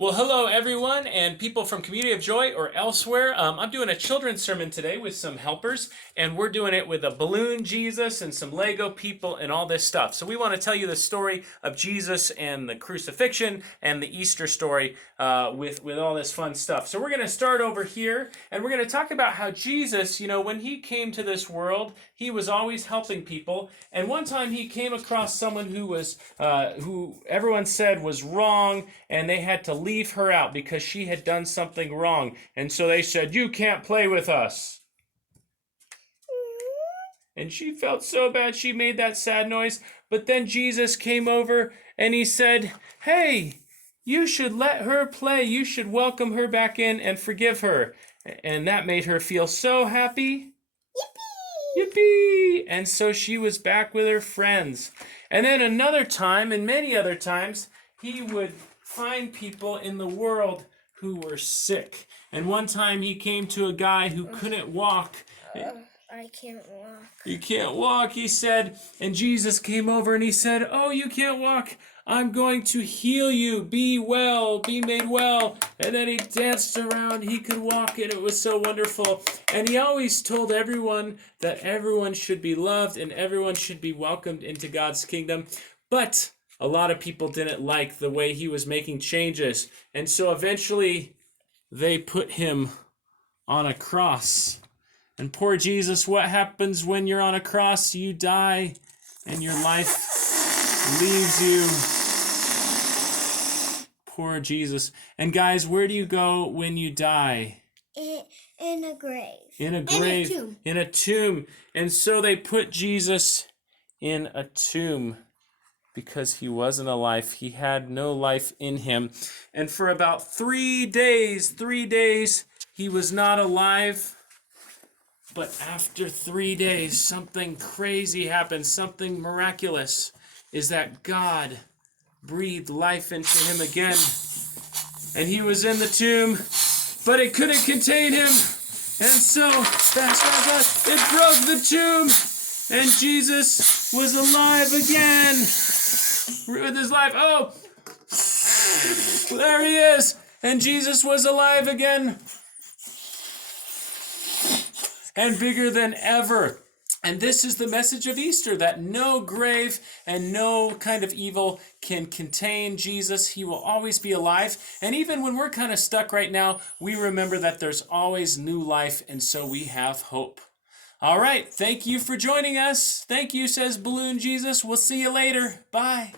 Well, hello everyone and people from Community of Joy or elsewhere. I'm doing a children's sermon today with some helpers, and we're doing it with a balloon Jesus and some Lego people and all this stuff. So we want to tell you the story of Jesus and the crucifixion and the Easter story with all this fun stuff. So we're going to start over here, and we're going to talk about how Jesus, when he came to this world, he was always helping people. And one time he came across someone who everyone said was wrong, and they had to leave her out because she had done something wrong. And so they said, "You can't play with us." And she felt so bad she made that sad noise. But then Jesus came over and he said, "Hey, you should let her play. You should welcome her back in and forgive her." And that made her feel so happy. Yippee! Yippee! And so she was back with her friends. And then another time, and many other times, he would find people in the world who were sick. And one time he came to a guy who couldn't walk. I can't walk. You can't walk, he said. And Jesus came over and he said, "Oh, you can't walk. I'm going to heal you. Be well. Be made well." And then he danced around. He could walk, and it was so wonderful. And he always told everyone that everyone should be loved and everyone should be welcomed into God's kingdom. But a lot of people didn't like the way he was making changes. And so eventually they put him on a cross. And poor Jesus, what happens when you're on a cross? You die and your life leaves you. Poor Jesus. And guys, where do you go when you die? In a grave. In a grave. In a tomb. And so they put Jesus in a tomb because he wasn't alive. He had no life in him. And for about 3 days, he was not alive. But after 3 days, something crazy happened, something miraculous, is that God breathed life into him again. And he was in the tomb, but it couldn't contain him. And so, it broke the tomb, and Jesus was alive again with his life. Oh, there he is. And Jesus was alive again, and bigger than ever. And this is the message of Easter, that no grave and no kind of evil can contain Jesus. He will always be alive. And even when we're kind of stuck right now, we remember that there's always new life, and so we have hope. All right, thank you for joining us. Thank you, says Balloon Jesus. We'll see you later. Bye.